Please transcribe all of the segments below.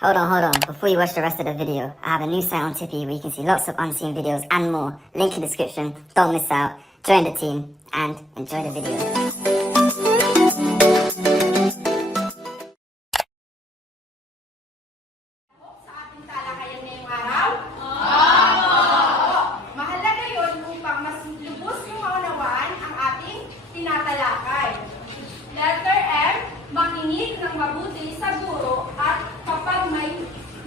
Hold on. Before you watch the rest of the video, I have a new site on Tippy where you can see lots of unseen videos and more. Link in description. Don't miss out. Join the team and enjoy the video. Sa ating talakayan ngayong araw? Mahalaga yun upang mas lubos mong maunawaan ang ating tinatalakay. Letter M, makinig ng mabuti sa guro at kapag may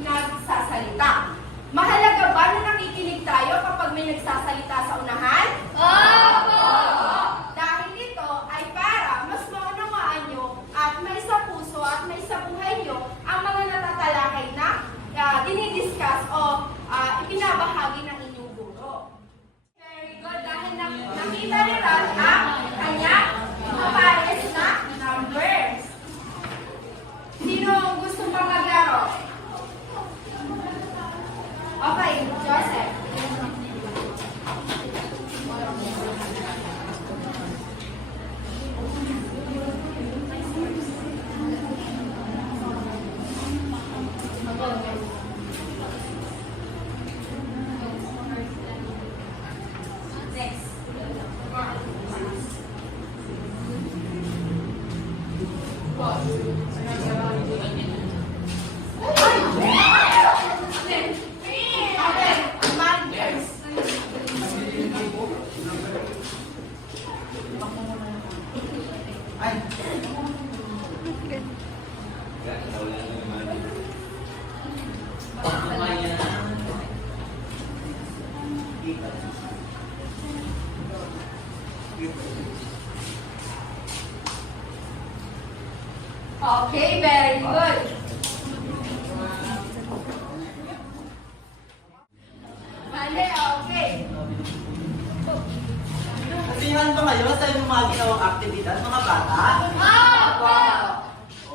nagsasalita. Mahalaga ba na nakikinig tayo kapag may nagsasalita sa unahan? Dahil ito ay para mas maunawaan nyo at may sa puso at may sa buhay nyo ang mga natatalakay na dinidiscuss o ipinabahagi ng inyong guro. Very good. Dahil nakita ni Raj ang kanyang pares na numbers. Sino ang gusto pang maglaro? Okay, Joseph. Next. Okay, very good. Mali, okay. Kasihan ba kayo sa inyong mga ginawang aktibidad, mga bata?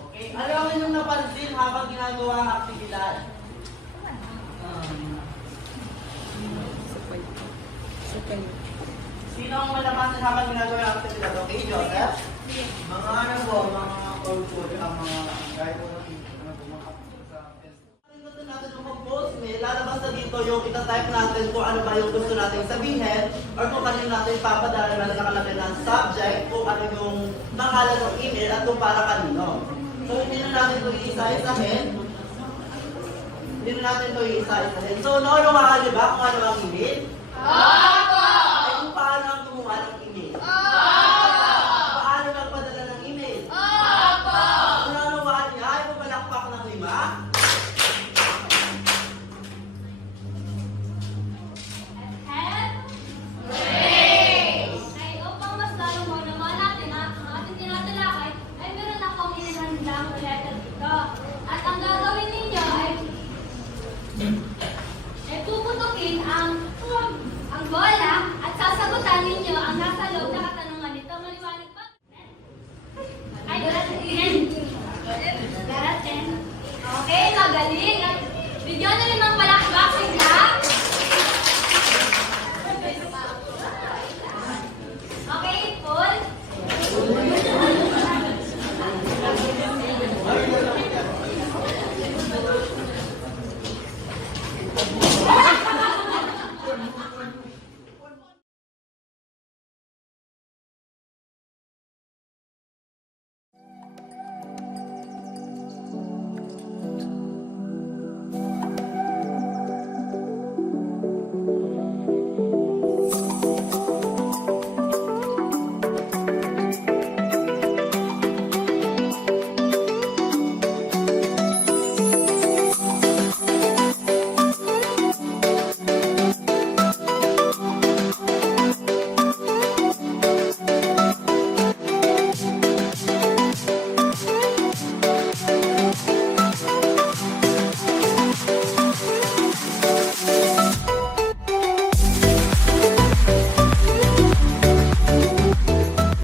Okay. Ano ang inyong napansin habang ginagawa ang aktibidad? Sino ang malamansin habang ginagawa ang aktibidad? Okay, Joseph? Mga ano po, mga culture, ang mga gaya po natin natin mag-post mail, lalabas na dito yung itatype natin kung ano ba yung gusto natin sabihin or kung kanino natin papadala na nakalagay ng subject, kung ano yung pangalan ng email at kung para kanino. So hindi na natin ito iisa-isahin. So naunawaan niyo ba kung ano ang email?